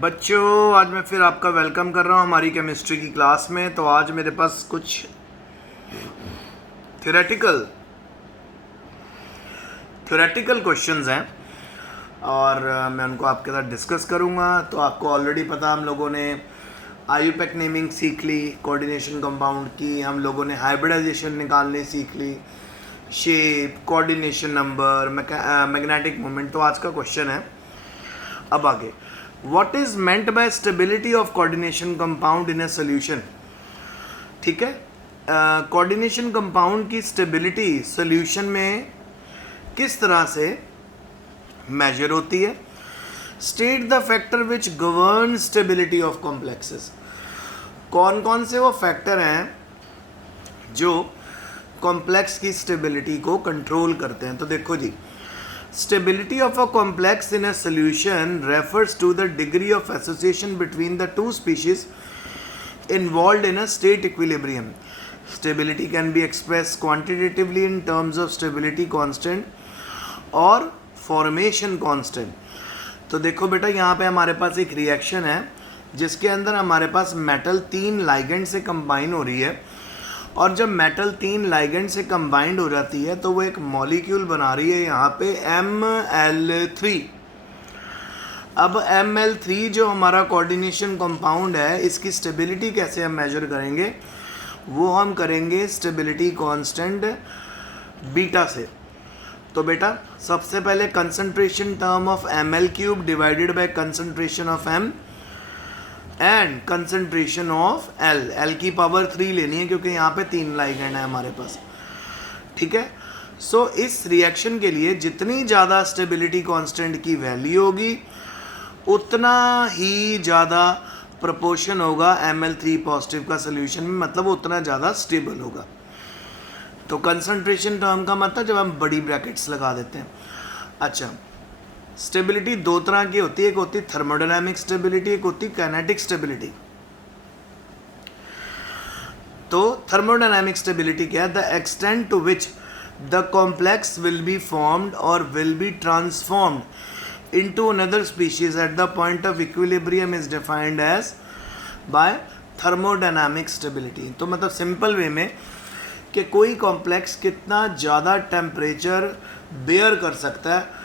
बच्चों, आज मैं फिर आपका वेलकम कर रहा हूँ हमारी केमिस्ट्री की क्लास में। तो आज मेरे पास कुछ थ्योरेटिकल क्वेश्चंस हैं और मैं उनको आपके साथ डिस्कस करूँगा। तो आपको ऑलरेडी पता, हम लोगों ने आईयूपैक नेमिंग सीख ली, कोऑर्डिनेशन कंपाउंड की, हम लोगों ने हाइब्रिडाइजेशन निकालने सीख ली, shape, coordination number, magnetic moment. तो आज का क्वेश्चन है अब आगे, What is meant by stability of coordination compound in a solution? ठीक है, कोऑर्डिनेशन कंपाउंड की स्टेबिलिटी सॉल्यूशन में किस तरह से मेजर होती है। State the factor which govern stability of complexes. कौन कौन से वो फैक्टर हैं जो कॉम्प्लेक्स की स्टेबिलिटी को कंट्रोल करते हैं। तो देखो जी, stability of a complex in a solution refers to the degree of association between the two species involved in a state equilibrium. Stability can be expressed quantitatively in terms of stability constant or formation constant. तो देखो बेटा, यहाँ पे हमारे पास एक reaction है जिसके अंदर हमारे पास मेटल 3 लाइगेंड से कंबाइन हो रही है, और जब मेटल 3 लाइगेंड से कंबाइंड हो जाती है तो वो एक मॉलिक्यूल बना रही है यहाँ पे Ml3। अब Ml3 जो हमारा कोऑर्डिनेशन कंपाउंड है, इसकी स्टेबिलिटी कैसे हम मेजर करेंगे, वो हम करेंगे स्टेबिलिटी कांस्टेंट बीटा से। तो बेटा, सबसे पहले concentration term of Ml³ divided by concentration of M and concentration of L की पावर 3 लेनी है क्योंकि यहाँ पे 3 लाइगेंड है हमारे पास। ठीक है, सो इस रिएक्शन के लिए जितनी ज़्यादा स्टेबिलिटी कांस्टेंट की वैल्यू होगी उतना ही ज़्यादा प्रोपोर्शन होगा Ml3 पॉजिटिव का सोल्यूशन में, मतलब उतना ज़्यादा स्टेबल होगा। तो कंसंट्रेशन टर्म का मतलब जब हम बड़ी ब्रैकेट्स लगा देते हैं। अच्छा, स्टेबिलिटी 2 तरह की होती है, एक होती है थर्मोडायनामिक स्टेबिलिटी, एक होती है काइनेटिक स्टेबिलिटी। तो थर्मोडायनामिक स्टेबिलिटी क्या है? The extent to which the complex will be formed और will be transformed into another species at the point of equilibrium is defined as by thermodynamic stability. तो मतलब simple way में कि कोई complex कितना ज़्यादा टेम्परेचर बेयर कर सकता है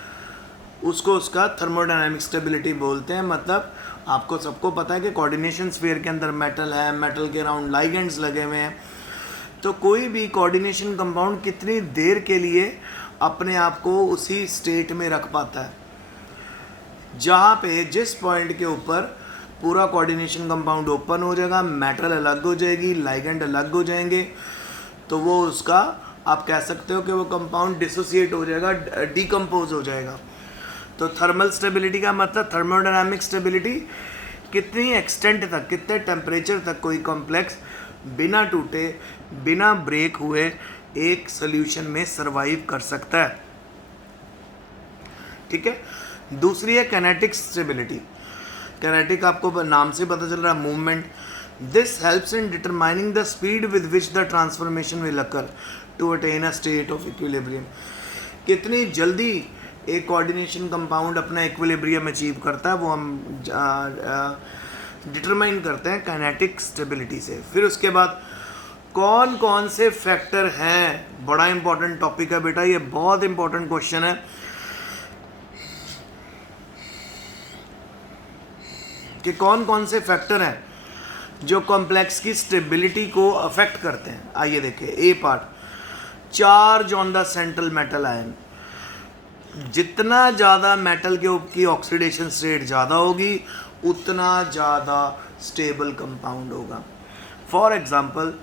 उसको उसका थर्मोडायनामिक स्टेबिलिटी बोलते हैं। मतलब आपको सबको पता है कि कोऑर्डिनेशन स्फीयर के अंदर मेटल है, मेटल के अराउंड लाइगेंड्स लगे हुए हैं। तो कोई भी कोऑर्डिनेशन कंपाउंड कितनी देर के लिए अपने आप को उसी स्टेट में रख पाता है जहाँ पे जिस पॉइंट के ऊपर पूरा कोऑर्डिनेशन कंपाउंड ओपन हो जाएगा, मेटल अलग हो जाएगी, लाइगेंड अलग हो जाएंगे, तो वो उसका आप कह सकते हो कि वो कंपाउंड डिसोसिएट हो जाएगा, डिकम्पोज हो जाएगा। तो थर्मल स्टेबिलिटी का मतलब थर्मोडायनामिक स्टेबिलिटी, कितनी एक्सटेंट तक, कितने टेम्परेचर तक कोई कॉम्प्लेक्स बिना टूटे, बिना ब्रेक हुए एक सॉल्यूशन में सरवाइव कर सकता है। ठीक है, दूसरी है काइनेटिक स्टेबिलिटी। काइनेटिक आपको नाम से पता चल रहा है, movement. This helps in determining the speed with which the transformation will occur to attain a state of equilibrium. कितनी जल्दी एक कोऑर्डिनेशन कंपाउंड अपना इक्विलिब्रियम अचीव करता है वो हम डिटरमाइन करते हैं काइनेटिक स्टेबिलिटी से। फिर उसके बाद कौन कौन से फैक्टर हैं, बड़ा इंपॉर्टेंट टॉपिक है बेटा, ये बहुत इंपॉर्टेंट क्वेश्चन है कि कौन कौन से फैक्टर हैं जो कॉम्प्लेक्स की स्टेबिलिटी को अफेक्ट करते हैं। आइए देखें, A part, charge on the central metal ion. जितना ज़्यादा मेटल की ऑक्सीडेशन स्टेट ज़्यादा होगी उतना ज़्यादा स्टेबल कंपाउंड होगा। फॉर एग्जांपल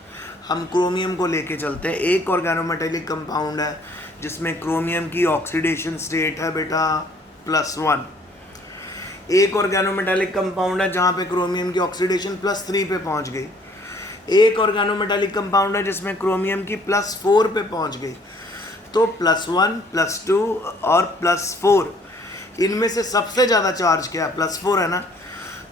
हम क्रोमियम को लेके चलते हैं। एक ऑर्गेनोमेटेलिक कंपाउंड है जिसमें क्रोमियम की ऑक्सीडेशन स्टेट है बेटा +1। एक ऑर्गेनोमेटेलिक कंपाउंड है जहाँ पे क्रोमियम की ऑक्सीडेशन +3 पे पहुँच गई। एक ऑर्गेनोमेटेलिक कंपाउंड है जिसमें क्रोमियम की +4 पे पहुँच गई। तो +1, +2 और +4, इनमें से सबसे ज़्यादा चार्ज क्या है? +4 है ना।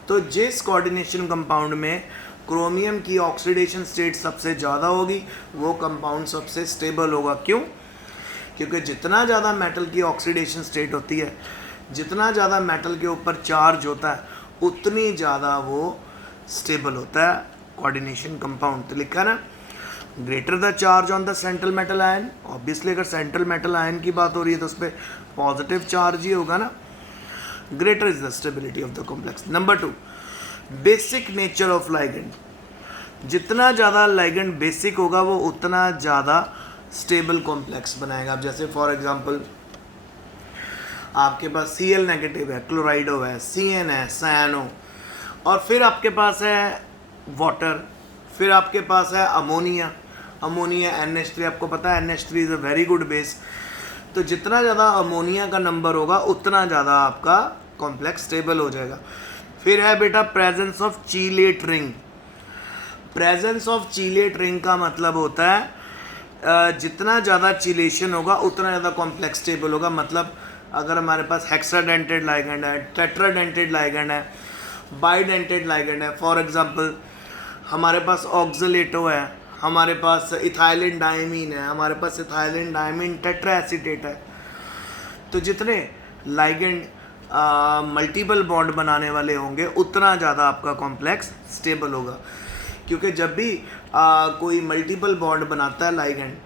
तो जिस कोऑर्डिनेशन कंपाउंड में क्रोमियम की ऑक्सीडेशन स्टेट सबसे ज़्यादा होगी वो कंपाउंड सबसे स्टेबल होगा। क्यों? क्योंकि जितना ज़्यादा मेटल की ऑक्सीडेशन स्टेट होती है, जितना ज़्यादा मेटल के ऊपर चार्ज होता है, उतनी ज़्यादा वो स्टेबल होता है कोऑर्डिनेशन कंपाउंड। तो लिखा ना, greater the charge on the central metal ion, obviously अगर सेंट्रल मेटल आयन की बात हो रही है तो उस पर पॉजिटिव चार्ज ही होगा ना। Greater is the stability of the complex. Number 2, basic nature of ligand. जितना ज़्यादा लाइगेंड बेसिक होगा वो उतना ज़्यादा स्टेबल कॉम्प्लेक्स बनाएगा। अब जैसे फॉर एग्जांपल आपके पास Cl नेगेटिव है, क्लोराइडो है, Cn है, सायनो, और फिर आपके पास है वाटर, फिर आपके पास है अमोनिया, अमोनिया NH3, आपको पता है NH3 is a very good base. तो जितना ज़्यादा अमोनिया का नंबर होगा उतना ज़्यादा आपका कॉम्प्लेक्स स्टेबल हो जाएगा। फिर है बेटा presence of चीलेट ring. Presence of चीलेट ring का मतलब होता है जितना ज़्यादा चिलेशन होगा उतना ज़्यादा कॉम्प्लेक्स स्टेबल होगा। मतलब अगर हमारे पास हेक्साडेंटेड लाइगेंड है, टेट्राडेंटेड लाइगेंड है, बाइडेंटेड लाइगेंड है, फॉर एग्जांपल हमारे पास ऑक्सलेटो है, हमारे पास इथाइलिन डायमीन है, हमारे पास इथाइलिन डायमीन टेट्राएसीटेट है, तो जितने लाइगेंड मल्टीपल बॉन्ड बनाने वाले होंगे उतना ज़्यादा आपका कॉम्प्लेक्स स्टेबल होगा। क्योंकि जब भी कोई मल्टीपल बॉन्ड बनाता है लाइगेंड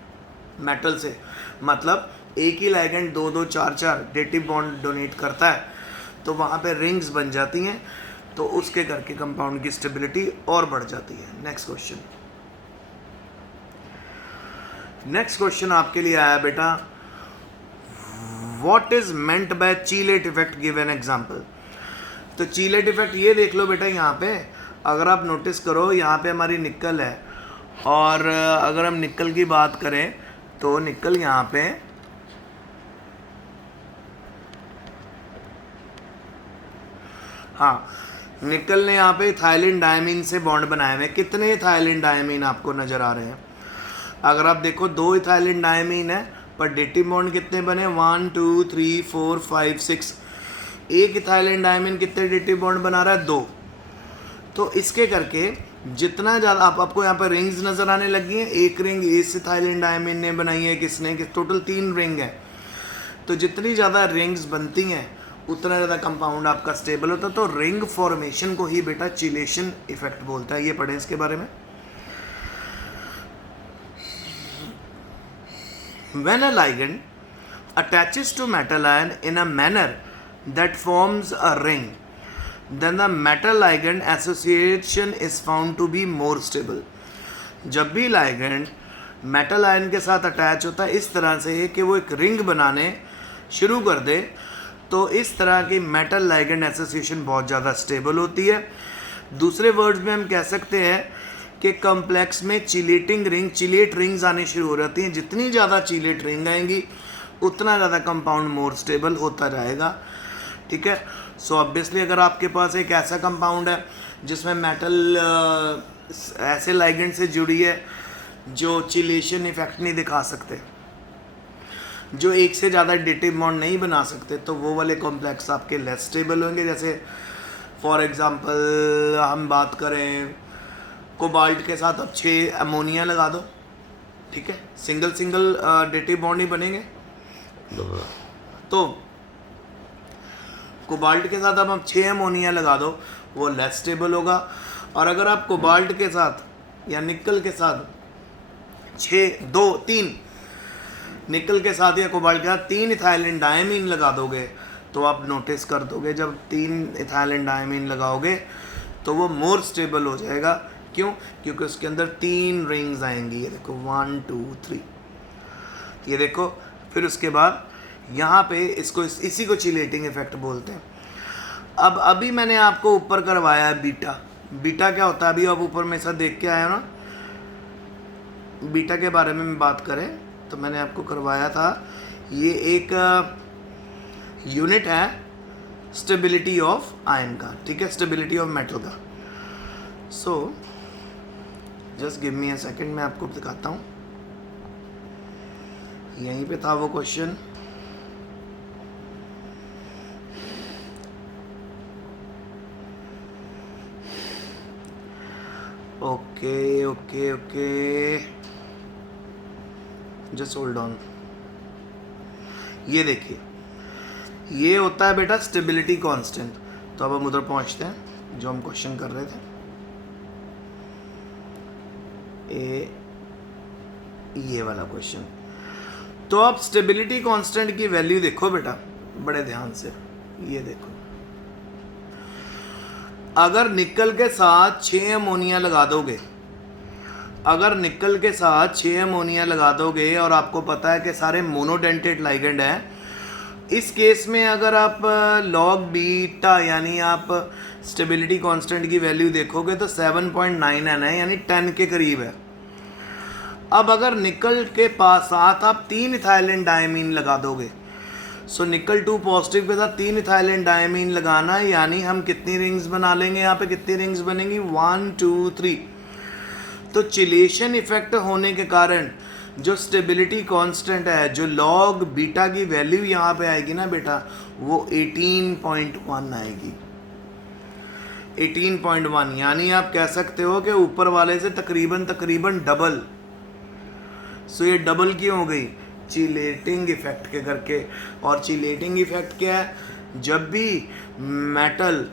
मेटल से, मतलब एक ही लाइगेंड 2 2 4 4 डेटिव बॉन्ड डोनेट करता है, तो वहाँ पे रिंग्स बन जाती हैं, तो उसके करके कंपाउंड की स्टेबिलिटी और बढ़ जाती है। नेक्स्ट क्वेश्चन, नेक्स्ट क्वेश्चन आपके लिए आया बेटा, what is meant by चीलेट effect, give an example. तो चीलेट इफेक्ट ये देख लो बेटा, यहाँ पे अगर आप नोटिस करो यहाँ पे हमारी निकल है, और अगर हम निकल की बात करें तो निकल यहाँ पे हाँ, निकल ने यहाँ पे इथाइलिन डायमीन से बॉन्ड बनाए हुए। कितने इथाइलिन डायमीन आपको नज़र आ रहे हैं? अगर आप देखो 2 इथाइलिन डायमीन है, पर डेटिव बॉन्ड कितने बने? 1 2 3 4 5 6। एक इथाइलिन डायमीन कितने डेटिव बॉन्ड बना रहा है? 2। तो इसके करके जितना ज़्यादा आपको यहाँ पर रिंग्स नज़र आने लगी हैं। एक रिंग इस इथाइलिन डायमीन ने बनाई है, किसने? टोटल 3 रिंग है। तो जितनी ज़्यादा रिंग्स बनती हैं उतना ज़्यादा कंपाउंड आपका स्टेबल होता है। तो रिंग फॉर्मेशन को ही बेटा चिलेशन इफेक्ट बोलता है। ये पढ़ें इसके बारे में। When a ligand attaches to metal ion in a manner that forms a ring, then the metal ligand association is found to be more stable. जब भी ligand मेटल आयन के साथ अटैच होता है इस तरह से कि वो एक रिंग बनाने शुरू कर दे, तो इस तरह की मेटल लाइगेंड एसोसिएशन बहुत ज़्यादा स्टेबल होती है। दूसरे वर्ड्स में हम कह सकते हैं कि कॉम्प्लेक्स में चिलेटिंग रिंग, चिलेट रिंग्स आने शुरू हो जाती हैं। जितनी ज़्यादा चिलेट रिंग आएंगी उतना ज़्यादा कंपाउंड मोर स्टेबल होता जाएगा। ठीक है। सो ऑब्वियसली अगर आपके पास एक ऐसा कंपाउंड है जिसमें मेटल ऐसे लाइगेंड से जुड़ी है जो चिलेशन इफेक्ट नहीं दिखा सकते, जो एक से ज़्यादा डेटिव बॉन्ड नहीं बना सकते, तो वो वाले कॉम्प्लेक्स आपके लेस स्टेबल होंगे। जैसे फॉर एग्जांपल हम बात करें कोबाल्ट के साथ अब 6 अमोनिया लगा दो, ठीक है, सिंगल सिंगल डेटिव बॉन्ड ही बनेंगे। तो कोबाल्ट के साथ अब हम 6 अमोनिया लगा दो, वो लेस स्टेबल होगा। और अगर आप कोबाल्ट के साथ या निकल के साथ 3 निकल के साथ या कोबाल्ट के साथ 3 इथाइलिन डायमीन लगा दोगे, तो आप नोटिस कर दोगे जब 3 इथाइलिन डायमीन लगाओगे तो वो मोर स्टेबल हो जाएगा। क्यों? क्योंकि उसके अंदर 3 रिंग्स आएंगी। ये देखो 1 2 3, ये देखो। फिर उसके बाद यहाँ पे इसको इसी को चिलेटिंग इफेक्ट बोलते हैं। अब अभी मैंने आपको ऊपर करवाया है बीटा। बीटा क्या होता है? अभी आप ऊपर में ऐसा देख के आए हो ना, बीटा के बारे में बात करें तो मैंने आपको करवाया था, ये एक यूनिट है स्टेबिलिटी ऑफ आयन का, ठीक है, स्टेबिलिटी ऑफ मेटल का। So just give me a second, मैं आपको दिखाता हूँ। यहीं पे था वो question. Okay okay okay, just hold on. ये देखिए, ये होता है बेटा स्टेबिलिटी कांस्टेंट। तो तो अब हम उधर पहुंचते हैं जो हम क्वेश्चन कर रहे थे। ये वाला क्वेश्चन। तो आप स्टेबिलिटी कांस्टेंट की वैल्यू देखो बेटा बड़े ध्यान से, ये देखो, अगर निकल के साथ 6 अमोनिया लगा दोगे, अगर निकल के साथ 6 अमोनिया लगा दोगे और आपको पता है कि सारे मोनोडेंटेट लाइगेंड हैं, इस केस में अगर आप लॉग बीटा यानी आप स्टेबिलिटी कांस्टेंट की वैल्यू देखोगे तो 7.9 है, यानी 10 के करीब है। अब अगर निकल के पास साथ आप 3 इथाइलिन डायमीन लगा दोगे, सो निकल 2 पॉजिटिव के साथ 3 इथाइलिन डायमीन लगाना, यानी हम कितनी रिंग्स बना लेंगे, यहाँ पे कितनी रिंग्स बनेंगी, 1 2 3। तो चिलेशन इफेक्ट होने के कारण जो स्टेबिलिटी कांस्टेंट है, जो लॉग बीटा की वैल्यू यहाँ पे आएगी ना बेटा, वो 18.1 आएगी, 18.1। यानी आप कह सकते हो कि ऊपर वाले से तकरीबन डबल। सो ये डबल क्यों हो गई, चिलेटिंग इफेक्ट के करके। और चिलेटिंग इफेक्ट क्या है, जब भी मेटल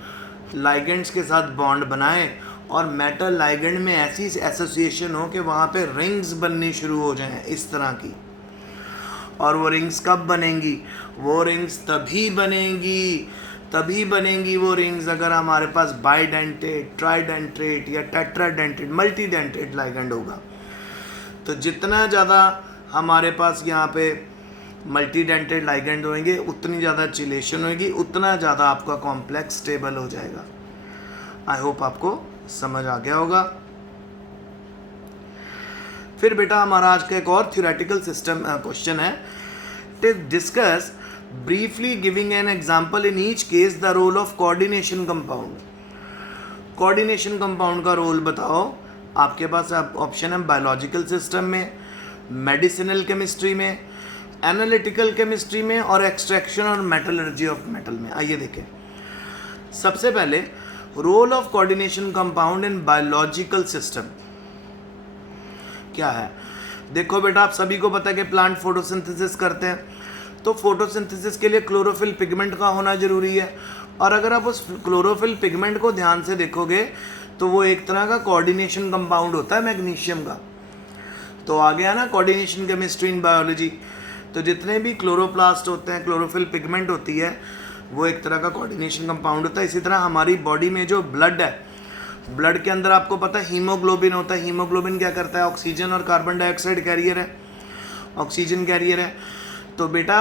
लाइगेंड्स के साथ बॉन्ड बनाए और मेटल लाइगेंड में ऐसी एसोसिएशन हो कि वहाँ पे रिंग्स बननी शुरू हो जाएं इस तरह की। और वो रिंग्स कब बनेंगी, वो रिंग्स तभी बनेंगी वो रिंग्स अगर हमारे पास बाइडेंटेट, ट्राइडेंटेट या टेट्राडेंटेट, मल्टीडेंटेट लाइगेंड होगा। तो जितना ज़्यादा हमारे पास यहाँ पे मल्टीडेंटेड लाइगेंड होंगे, उतनी ज़्यादा चिलेशन होगी, उतना ज़्यादा आपका कॉम्प्लेक्स स्टेबल हो जाएगा। आई होप आपको समझ आ गया होगा। फिर बेटा हमारा आज का एक और थ्योरेटिकल सिस्टम क्वेश्चन है, to discuss briefly giving an example in each case the role of coordination compound. Coordination compound का रोल बताओ। आपके पास ऑप्शन है बायोलॉजिकल सिस्टम में, मेडिसिनल केमिस्ट्री में, एनालिटिकल केमिस्ट्री में और एक्सट्रैक्शन और मेटलर्जी ऑफ मेटल में। आइए देखें। सबसे पहले role of coordination compound in biological system क्या है। देखो बेटा, आप सभी को पता है कि प्लांट फोटोसिंथेसिस करते हैं, तो फोटोसिंथेसिस के लिए क्लोरोफिल पिगमेंट का होना जरूरी है। और अगर आप उस क्लोरोफिल पिगमेंट को ध्यान से देखोगे तो वो एक तरह का कोऑर्डिनेशन कंपाउंड होता है मैग्नीशियम का। तो आ गया ना कोऑर्डिनेशन केमिस्ट्री इन बायोलॉजी। तो जितने भी क्लोरोप्लास्ट होते हैं, क्लोरोफिल पिगमेंट होती है, वो एक तरह का कोऑर्डिनेशन कंपाउंड होता है। इसी तरह हमारी बॉडी में जो ब्लड है, ब्लड के अंदर आपको पता है हीमोग्लोबिन होता है। हीमोग्लोबिन क्या करता है, ऑक्सीजन और कार्बन डाइऑक्साइड कैरियर है, ऑक्सीजन कैरियर है। तो बेटा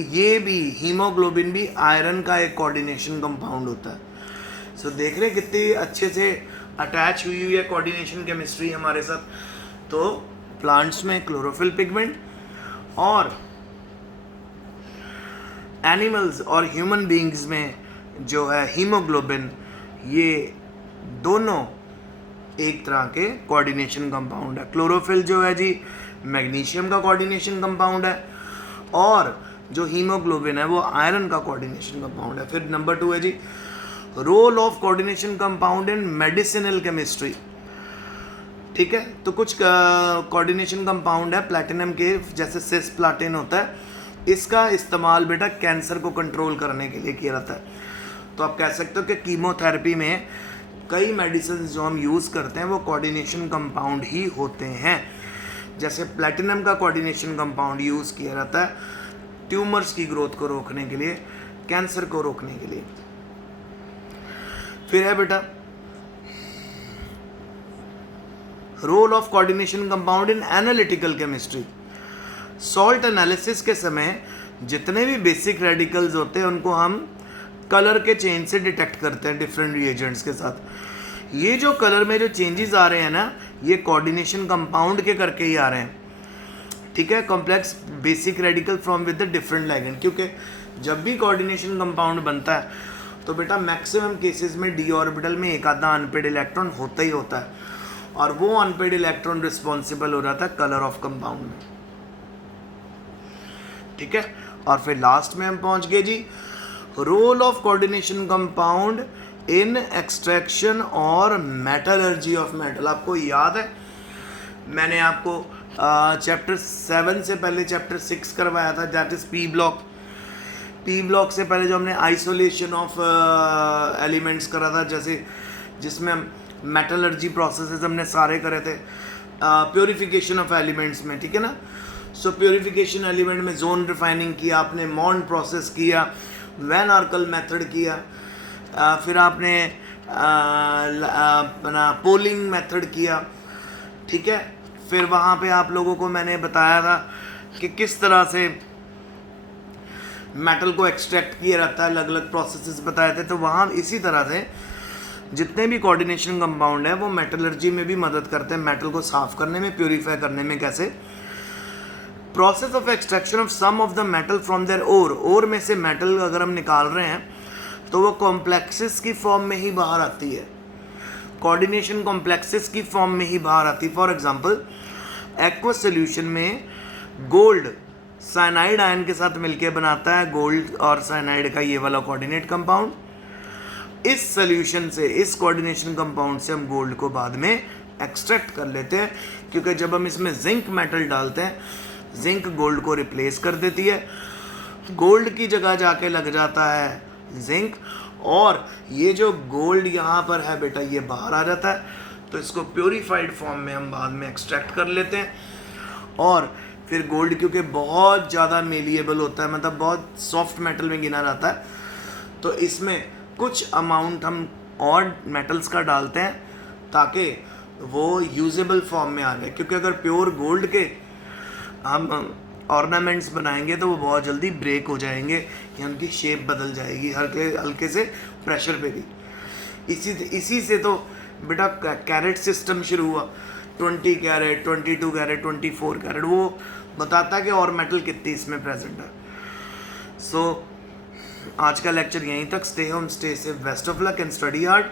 ये भी हीमोग्लोबिन भी आयरन का एक कोऑर्डिनेशन कंपाउंड होता है। सो देख रहे कितनी अच्छे से अटैच हुई है कोऑर्डिनेशन केमिस्ट्री हमारे साथ। तो प्लांट्स में क्लोरोफिल पिगमेंट और एनिमल्स और ह्यूमन बीइंग्स में जो है हीमोग्लोबिन, ये दोनों एक तरह के कोऑर्डिनेशन कंपाउंड है। क्लोरोफिल जो है जी मैग्नीशियम का कोऑर्डिनेशन कंपाउंड है, और जो हीमोग्लोबिन है वो आयरन का कोऑर्डिनेशन कंपाउंड है। फिर नंबर 2 है जी role of coordination compound in medicinal chemistry. ठीक है, तो कुछ कोऑर्डिनेशन कंपाउंड है प्लैटिनम के, जैसे सिस प्लाटिन होता है, इसका इस्तेमाल बेटा कैंसर को कंट्रोल करने के लिए किया जाता है। तो आप कह सकते हो कि कीमोथेरेपी में कई मेडिसिन जो हम यूज़ करते हैं वो कोऑर्डिनेशन कंपाउंड ही होते हैं। जैसे प्लैटिनम का कोऑर्डिनेशन कंपाउंड यूज़ किया जाता है ट्यूमर्स की ग्रोथ को रोकने के लिए, कैंसर को रोकने के लिए। फिर है बेटा role of coordination compound in analytical chemistry. Salt analysis के समय जितने भी बेसिक रेडिकल्स होते हैं उनको हम कलर के चेंज से डिटेक्ट करते हैं डिफरेंट रिएजेंट्स के साथ। ये जो कलर में जो चेंजेस आ रहे हैं ना, ये कोऑर्डिनेशन कंपाउंड के करके ही आ रहे हैं। ठीक है, complex basic radical from with the different ligand. क्योंकि जब भी कोऑर्डिनेशन कंपाउंड बनता है तो बेटा मैक्सिमम केसेस में डी ऑर्बिटल में एक आधा अनपेड इलेक्ट्रॉन होता ही होता है, और वो अनपेड इलेक्ट्रॉन रिस्पॉन्सिबल हो जाता है कलर ऑफ कंपाउंड में। ठीक है, और फिर लास्ट में हम पहुंच गए जी role of coordination compound in extraction और मेटलर्जी ऑफ मेटल। आपको याद है मैंने आपको चैप्टर 7 से पहले चैप्टर 6 करवाया था, that is P block. P block से पहले जो हमने आइसोलेशन ऑफ एलिमेंट्स करा था, जैसे जिसमें मेटलर्जी प्रोसेसेस हमने सारे करे थे प्योरिफिकेशन ऑफ एलिमेंट्स में, ठीक है ना। सो प्योरिफिकेशन एलिमेंट में जोन रिफाइनिंग किया आपने, मॉन्ड प्रोसेस किया, वैन आर्कल मेथड किया, फिर आपने अपना पोलिंग मेथड किया, ठीक है। फिर वहाँ पे आप लोगों को मैंने बताया था कि किस तरह से मेटल को एक्सट्रैक्ट किया जाता है, अलग अलग प्रोसेसेस बताए थे। तो वहाँ इसी तरह से जितने भी कोऑर्डिनेशन कंपाउंड है वो मेटलर्जी में भी मदद करते हैं, मेटल को साफ करने में, प्योरीफाई करने में। कैसे? Process of extraction of some of the metal from their ore में से मेटल अगर हम निकाल रहे हैं तो वो कॉम्प्लेक्सेस की फॉर्म में ही बाहर आती है, कोऑर्डिनेशन कॉम्प्लेक्सेस की फॉर्म में ही बाहर आती है। फॉर एग्जांपल एक्वस सोल्यूशन में गोल्ड साइनाइड आयन के साथ मिलकर बनाता है गोल्ड और साइनाइड का ये वाला कोऑर्डिनेट कंपाउंड। इस सोल्यूशन से, इस कोऑर्डिनेशन कंपाउंड से हम गोल्ड को बाद में एक्सट्रैक्ट कर लेते हैं, क्योंकि जब हम इसमें जिंक मेटल डालते हैं, जिंक गोल्ड को रिप्लेस कर देती है, गोल्ड की जगह जाके लग जाता है जिंक, और ये जो गोल्ड यहाँ पर है बेटा ये बाहर आ जाता है। तो इसको प्योरीफाइड फॉर्म में हम बाद में एक्सट्रैक्ट कर लेते हैं। और फिर गोल्ड क्योंकि बहुत ज़्यादा मेलिएबल होता है, मतलब बहुत सॉफ्ट मेटल में गिना जाता है, तो इसमें कुछ अमाउंट हम और मेटल्स का डालते हैं ताकि वो यूजेबल फॉर्म में आ जाए। क्योंकि अगर प्योर गोल्ड के हम ऑर्नामेंट्स बनाएंगे तो वो बहुत जल्दी ब्रेक हो जाएंगे या उनकी शेप बदल जाएगी हल्के से प्रेशर पे भी। इसी से तो बेटा कैरेट सिस्टम शुरू हुआ, 20 कैरेट, 22 कैरेट, 24 कैरेट, वो बताता है कि और मेटल कितनी इसमें प्रेजेंट है। सो आज का लेक्चर यहीं तक। Stay home, stay safe, best of luck and study hard.